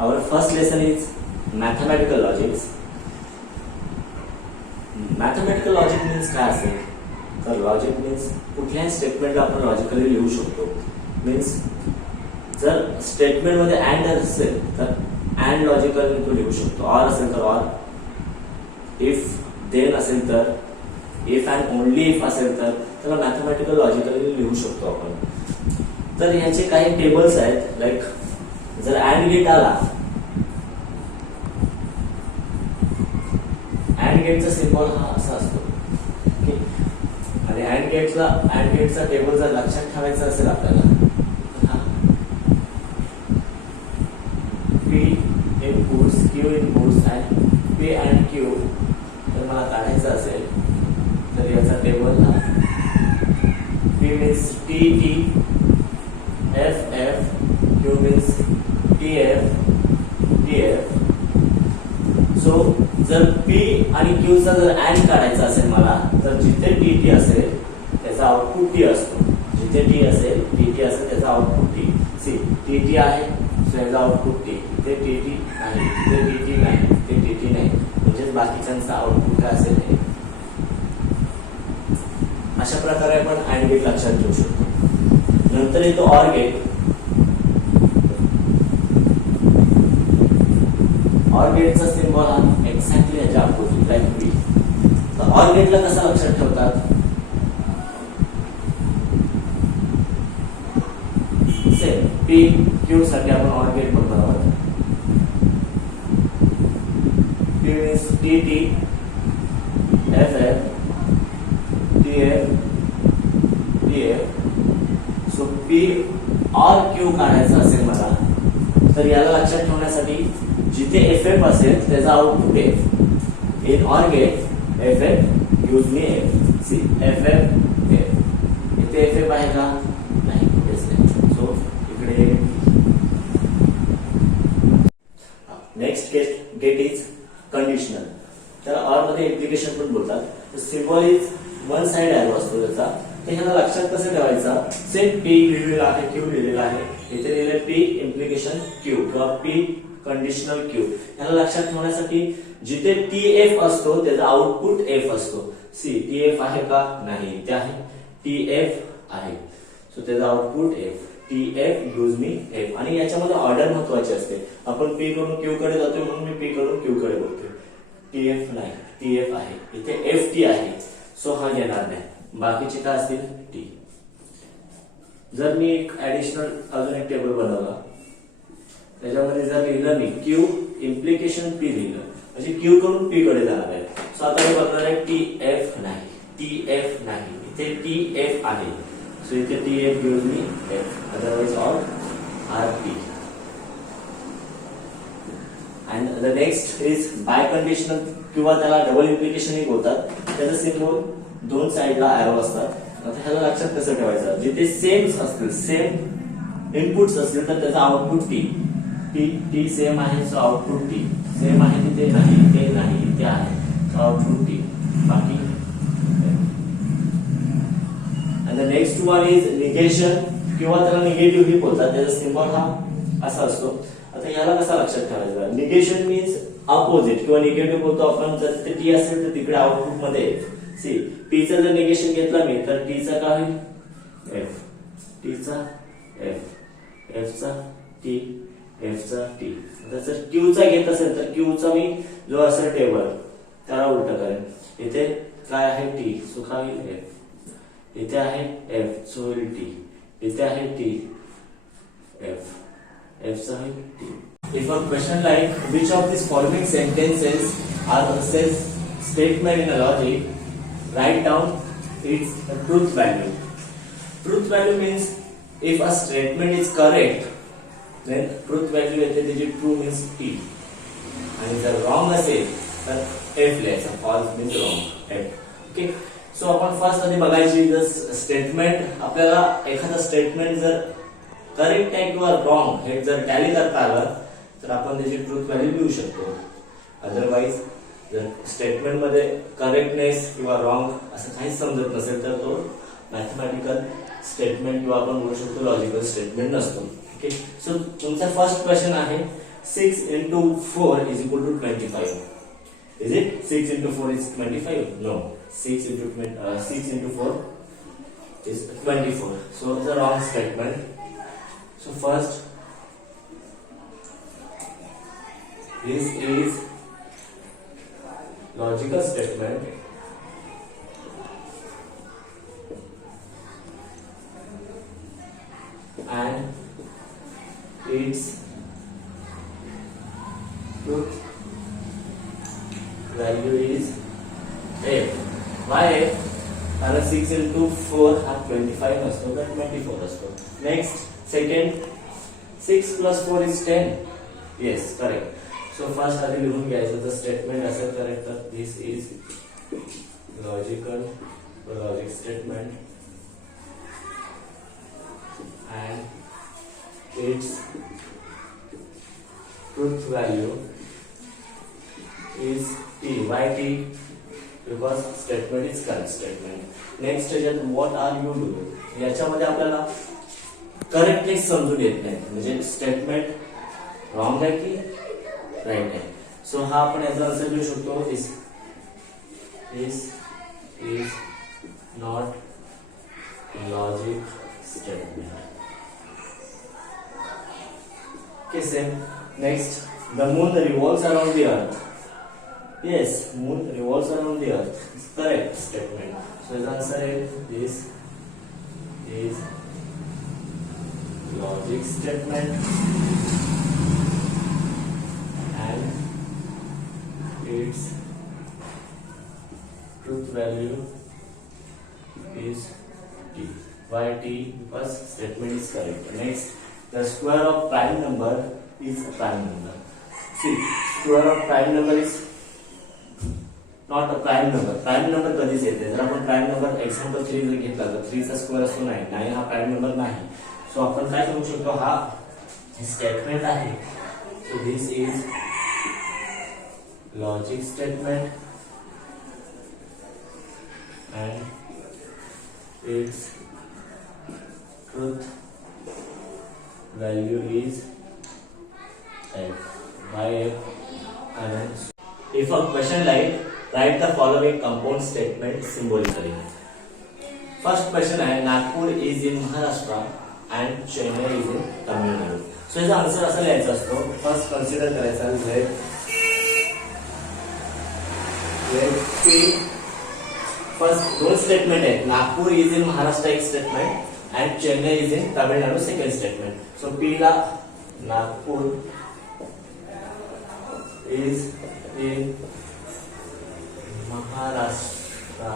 Our first lesson is mathematical logics. Mathematical logic means काय असेल तर लॉजिक मीन्स कुठल्याही स्टेटमेंटला आपण लॉजिकली लिहू शकतो. मीन्स जर स्टेटमेंट मध्ये अँड असेल तर अँड लॉजिकल तो लिहू शकतो. ऑर असेल तर ऑर, इफ देन असेल तर, इफ अँड ओनली इफ असेल तर त्याला मॅथमॅटिकल लॉजिकली लिहू शकतो आपण. तर ह्याचे काही टेबल्स आहेत. लाईक जर अँड गेट आला, अँड गेटचा सिम्बॉल हा असा असतो. ओके, आणि अँड गेटचा टेबल जर लक्षात ठेवायचा असेल आपल्याला, P इनपुट्स, Q इनपुट्स आणि P अँड Q जर मला काढायचं असेल तर याचा टेबल हा P means TT, FF, Q means TF, TF. So जर P आणि Q चा जर अँड काढायचा असेल मला, तर जिथे TT असेल त्याचा आउटपुट T असतो. जिथे T असेल, TT असेल त्याचा आउटपुट T. सी TT आहे सो याचा आउटपुट T. ते TT नाही, ते TT नाही, ते TT नाही, म्हणजे बाकीच्यांचा आउटपुट काय असेल हे. अशा प्रकारे आपण अँड गेट लक्षात ठेवू शकतो. नंतर येतो ऑर गेट. ऑर गेटचा सिम्बॉल हा एक्झॅक्टली याच्या अपोजिट लाईक बी. तर ऑर गेटला कसं लक्षात ठेवतात, सेम पी क्यू साठी आपण ऑर गेट बघणार आहोत. P means T T, F F, T F, T F. So P or Q काढायचा असेल मला, तर याला लक्षात ठेवण्यासाठी जिथे एफ एफ असेल त्याचा output F. In or gate F F use me F. See F F F. इथे एफ एफ आहे का, नाही, कुठेच नाही. सो इकडे नेक्स्ट गेट इज कंडिशनल. तर ऑर मध्ये इम्प्लिकेशन पण बोलतात. Symbol is one side arrow असतो त्याचा. तर ह्याला लक्षात कसं ठेवायचा, सेम पी लिहिलेला आहे, क्यू लिहिलेला आहे, इथे लिहिले पी इम्प्लिकेशन क्यू किंवा पी कंडिशनल क्यू. ह्याला लक्षात ठेवण्यासाठी जिथे टी एफ असतो त्याचा आउटपुट एफ असतो. सी टी एफ आहे का, नाही, इथे आहे, टी एफ आहे, सो त्याचा output F. T F use me F. आणि याच्यामध्ये ऑर्डर महत्वाची असते. आपण पी कडून क्यू कडे जातोय म्हणून मी पी कडून क्यू कडे बोलतोय. टी एफ नाही, टी एफ आहे, इथे एफ टी आहे, सो हा येणार नाही. बाकीचे काय असतील, टी. जर मी एक ऍडिशनल अजून एक टेबल बनवला, त्याच्यामध्ये जर लिहिलं मी क्यू इम्प्लिकेशन पी लिहिलं, म्हणजे क्यू कडून पी कडे जाणार आहे. सो आता मी बघणार आहे टी एफ नाही, टी एफ नाही, इथे टी एफ आहे, सो इथे T F use me F. Otherwise all are T. And the next is बाय कंडिशनल किंवा त्याला डबल इम्प्लिकेशन बोलतात. त्याचा सिम्बॉल दोन साइडला एरो असतात. आता ह्याला लक्षात कसं ठेवायचं, जिथे सेम असतील, सेम इनपुट्स असतील तर त्याचा output T. T T same आहे, सो आउटपुट टी. सेम आहे तिथे नाही, ते नाही, इथे आहे, सो आउटपुट टी. बाकी and the next one is negation किंवा त्याला निगेटिव्ह ही बोलतात. त्याचा सिम्बॉल हा असा असतो. आता याला कसा लक्षात ठेवायचा, निगेशन मीन्स अपोजिट किंवा निगेटिव्ह बोलतो आपण. जर ते टी असेल तर तिकडे आउटपुट मध्ये एफ. सी पी चा जर निगेशन घेतला मी तर टी चा काय होईल, एफ. टी चा एफ, एफ चा टी, एफ चा टी. आता जर क्यू चा घेत असेल तर क्यू चा मी जो असेल टेबल त्याला उलट करेन. इथे काय आहे, टी, सो काय होईल, एफ. इथे आहे एफ, सो होईल टी. इथे आहे टी, एफ, एफ चा होईल T. If a question like which of these following sentences are the statement in a logic, write down its truth value. Truth value means if a statement is correct, then truth value येते त्याची true means T. आणि जर wrong असेल तर F लिहायचा. false means wrong, F. Okay, so आपण first आधी बघायची जर स्टेटमेंट, आपल्याला एखादा स्टेटमेंट जर करेक्ट आहे किंवा रॉंग हे जर टॅली करता आलं तर आपण त्याची ट्रूथ व्हॅल्यू लिहू शकतो. अदरवाइज जर स्टेटमेंट मध्ये करेक्टनेस किंवा रॉंग असं काहीच समजत नसेल तर तो मॅथमॅटिकल स्टेटमेंट किंवा आपण बोलू शकतो लॉजिकल स्टेटमेंट नसतो. ओके, सो तुमचा फर्स्ट क्वेश्चन आहे 6 into 4 is equal to 25. Is it? 6 into 4 is 25? No. 6 into 4 is 24. So it's a wrong statement. So first, this is logical statement and its truth value is f. Why f? कारण 6 into 4 हा 25 नसतो तर 24 असतो. Next, second, 6 plus 4 is 10. Yes, correct. So first आधी लिहून घ्यायचं तर statement असेल करेक्ट तर this is logic statement and its truth value is t. Why t? Because statement is correct statement. Next is what are you doing? याच्यामध्ये आपल्याला correctness समजून येत नाही म्हणजे स्टेटमेंट रॉंग आहे की राईट आहे. सो हा आपण याचा आन्सर देऊ शकतो this is not logic statement. Okay, same. Next, the moon revolves around the earth. Yes, moon revolves around the earth. It's correct statement. So the answer is this is logic statement and its truth value is t. Why t? Because statement is correct. Next, the square of prime number is a prime number. See, square of prime number is not a prime number. Prime number कधीच येते जर आपण prime number example 3 जर घेतला तर 3 चा square असतो 9 हा prime number नाही. सो आपण काय करू शकतो हा स्टेटमेंट आहे. So this is logic statement and its truth value is f. Why f? And if a question like write the following compound statement symbolically. First question है Nagpur is in Maharashtra and Chennai is in Tamil Nadu. So याचा answer असा लिहायचा असतो. First consider करायचा let p. First दोन statement आहेत. Nagpur is in Maharashtra एक statement and Chennai is in Tamil Nadu second statement. So P ला Nagpur is in Maharashtra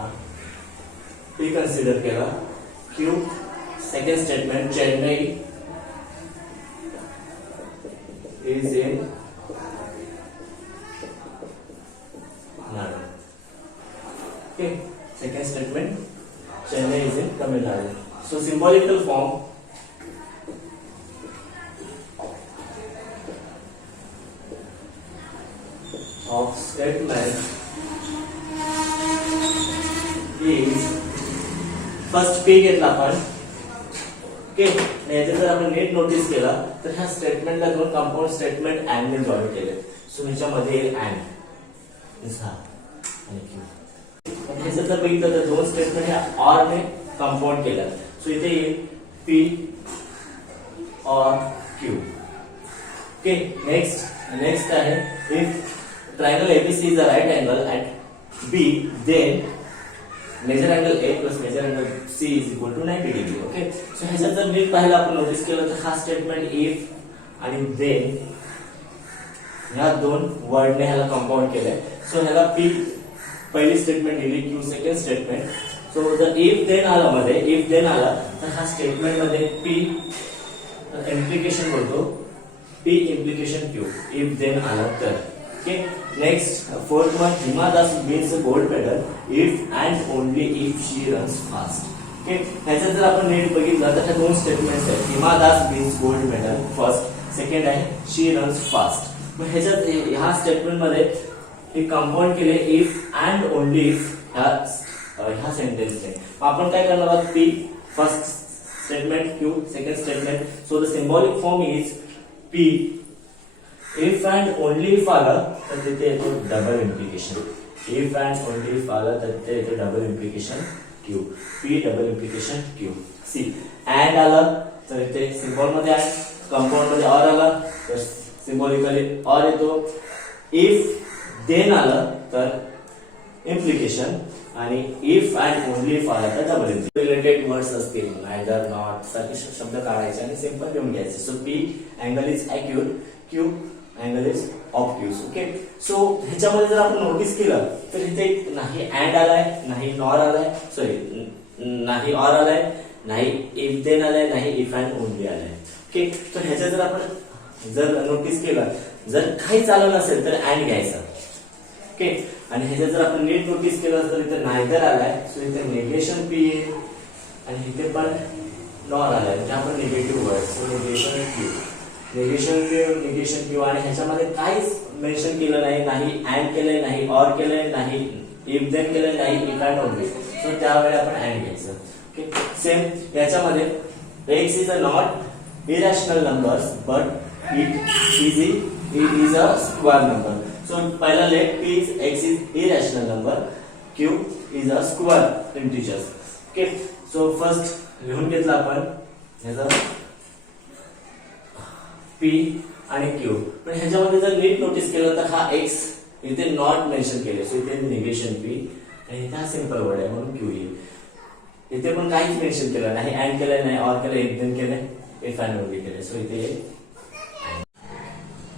P consider केला. Q second statement Chennai is in Nadu. Okay, second statement Chennai is in Tamil Nadu. So symbolical form of statement is first P घेतला आपण. Okay, याचे जर आपण नीट notice केला तर ह्या स्टेटमेंटला दोन कंपाऊंड स्टेटमेंट अँड ने जॉईन केले. सो ह्याच्यामध्ये येईल अँड आणि क्यू. ह्याचं जर बघितलं तर दोन स्टेटमेंट ह्या ऑर ने कंपाऊंड केलं. सो इथे येईल P और Q. ओके, नेक्स्ट आहे if triangle ABC is a right angle at B, then measure angle A plus measure angle C is equal to 90 degree. Okay, so ह्याच्यात जर नीट पाहिलं आपण नोटीस केलं तर हा स्टेटमेंट इफ आणि देन ह्या दोन वर्डने ह्याला कंपाऊंड केलंय. सो ह्याला P पहिली स्टेटमेंट दिली, Q सेकंड स्टेटमेंट. सो जर इफ देन आला मध्ये इफ देन आला तर हा स्टेटमेंट मध्ये P इम्प्लिकेशन बोलतो P implication Q if then आला तर. Okay, next fourth one Hima Das wins gold medal if and only if she runs fast. Okay, ह्याच्यात जर आपण नीट बघितलं तर ह्या दोन स्टेटमेंट्स आहेत. Hima Das wins gold medal first, second आहे शी रन्स फास्ट. मग ह्याच्यात ह्या स्टेटमेंट मध्ये हे कंपाऊंड केले इफ अँड ओनली इफ ह्या सेंटेन्सने. आपण काय करणार आहोत P first statement Q second statement. So the symbolic form is P if and only if आलं तर तिथे येतो double implication. If and only if आलं तर तिथे येतो double implication Q. P double implication Q. See and आलं तर इथे सिम्बॉल मध्ये आहे, कंपाऊंड मध्ये ऑर आलं तर सिम्बॉलिकली ऑर येतो. इफ देन आलं तर इम्प्लिकेशन आणि इफ अँड ओनली इफ आला तर डबल इम्प्लिकेशन. रिलेटेड वर्ड्स असतील नायदर नॉट सारखे शब्द काढायचे आणि सिंपल लिहून घ्यायचे. So P angle is acute, Q angle is obtuse. Okay, so ह्याच्यामध्ये जर आपण नोटीस केलं तर इथे नाही अँड आलाय, नाही नॉर आलाय, सॉरी नाही ऑर आलाय, नाही इफ देन आलाय, नाही इफ अँड ओनली आलाय. ओके, तर ह्याच्या जर आपण जर नोटीस केलं, जर काहीच आलं नसेल तर अँड घ्यायचं. ओके, आणि ह्याच्यात जर आपण नीट नोटीस केलं तर इथे नायदर आलाय, सो इथे निगेशन पी येईल आणि इथे पण नॉर आलाय म्हणजे आपण negative word. So negation Q, negation Q आणि ह्याच्यामध्ये काहीच मेन्शन केलं नाही, नाही अँड केलंय, नाही ऑर केलंय, नाही इफ देन केलंय, नाही इफ अँड ओनली. सो त्यावेळी आपण अँड घ्यायचं. ओके, सेम याच्यामध्ये x is a not irrational numbers but it is a square number. So पहिला let p is x is irrational number, q is a square integers. Okay, so first लिहून घेतलं आपण ह्याचा p आणि q. पण ह्याच्यामध्ये जर नीट नोटीस केलं तर हा x इथे नॉट मेन्शन केले, सो इथे निगेशन p आणि इथे हा सिंपल वर्ड आहे म्हणून q येईल. इथे पण काहीच मेन्शन केलं नाही, अँड केलंय, नाही ऑर केलंय, इफ देन केलंय, इफ अँड ओनली केलंय. सो इथे येईल.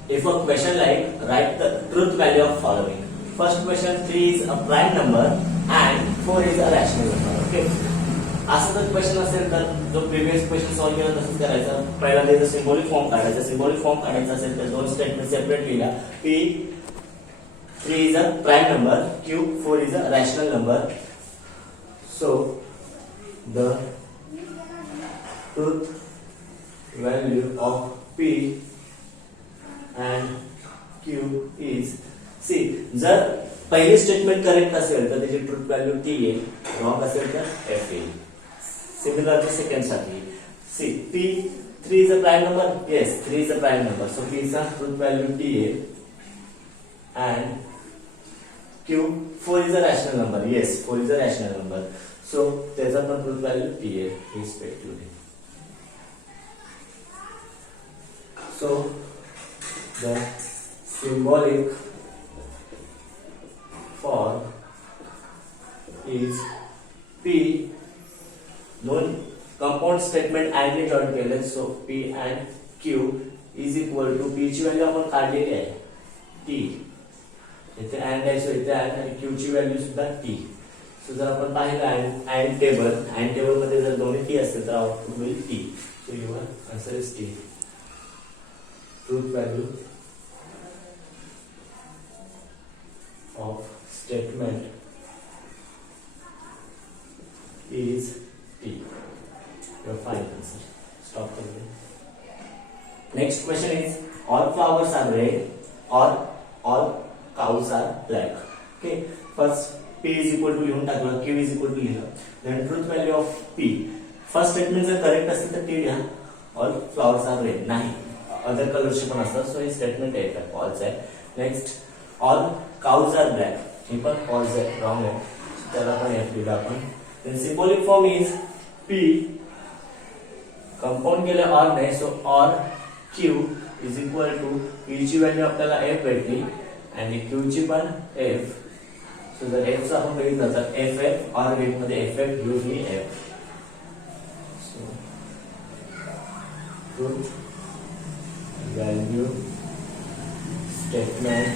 If a question like write the truth value of following. First question, 3 is a prime number and 4 is a rational number. Okay. असं जर क्वेश्चन असेल तर जो प्रिव्हियस क्वेश्चन सॉल्व्ह केला तसंच करायचं. पहिला त्याचा सिम्बॉलिक फॉर्म काढायचा. सिम्बॉलिक फॉर्म काढायचा असेल तर दोन स्टेटमेंट सेपरेट लिहिला. P 3 is a prime number, Q 4 is a rational number. So the truth value of P and Q is, see जर पहिली स्टेटमेंट करेक्ट असेल तर त्याची ट्रूथ व्हॅल्यू टी येईल, रॉंग असेल तर एफ येईल. सिमिलर टू सेकंड साठी. See P 3 is a prime number, yes 3 is a prime number, so P चा ट्रूथ व्हॅल्यू टी येईल. And Q 4 is a rational number, yes 4 is a rational number, so त्याचा पण truth value T येईल respectively. So the symbolic form is P. दोन compound statement and ने join केले, so P and Q is equal to P ची value आपण काढलेली आहे T. इथे अँड आहे, सो इथे अँड आणि Q ची व्हॅल्यू सुद्धा T. सो जर आपण पाहिलं अँड टेबल मध्ये जर दोन्ही T असेल तर आउटपुट होईल T. So your answer is T. Truth value of statement is T. Your final answer. Stop the video. Next question is, all flowers are red or all cows are black. Okay, first P is equal to लिहून टाकलं, Q is equal to लिहिलं. Then truth value of P. First statement जर correct असेल तर T लिहा. All flowers are red. नाही, other कलरचे पण असतात, सो हे स्टेटमेंट आहे फॉल्स आहे. Next, all cows are black, हे पण फॉल्स आहे, रॉंग आहे, त्याला पण एफ लिहिलं आपण. Then symbolic form is P, compound केलं ऑर नाही, so or Q is equal to P ची व्हॅल्यू आपल्याला एफ भेटली आणि क्यू ची पण एफ. सो जर एफ चा आपण बघितलं तर एफ एफ ऑर वेट मध्ये F F use me F. So truth value statement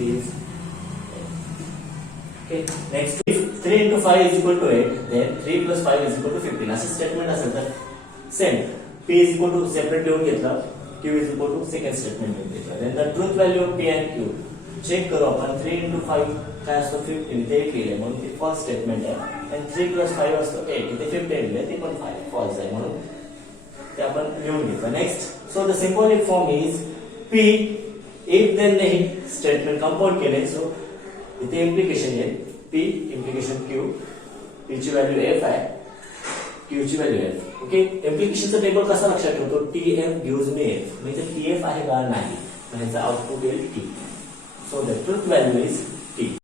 is okay. Next, if 3 into 5 is equal to 8, then 3 plus 5 is equal to 15. असे स्टेटमेंट असेल तर same P is equal to separate लिहून घेतलं, Q is equal to second statement लिहून घेतलं. then the truth value of P and Q check करू आपण. 3 into 5 काय असतो 15, ते 1 लिहिले म्हणून ते फर्स्ट स्टेटमेंट आहे. and 3 plus 5 असतो 8, इथे 15 लिहिले, ते पण फॉल्स आहे म्हणून ते आपण लिहून घेतलं. Next, so the symbolic form is P if then नाही स्टेटमेंट कंपाऊंड केले, सो इथे इम्प्लिकेशन येईल P इम्प्लिकेशन Q. P ची व्हॅल्यू F आहे, Q ची व्हॅल्यू F. ओके, इम्प्लिकेशनचा टेबल कसा लक्षात ठेवतो? T F gives me F, म्हणजे टी एफ आहे का नाही, ह्याचा आउटपुट येईल T. So the truth value is T.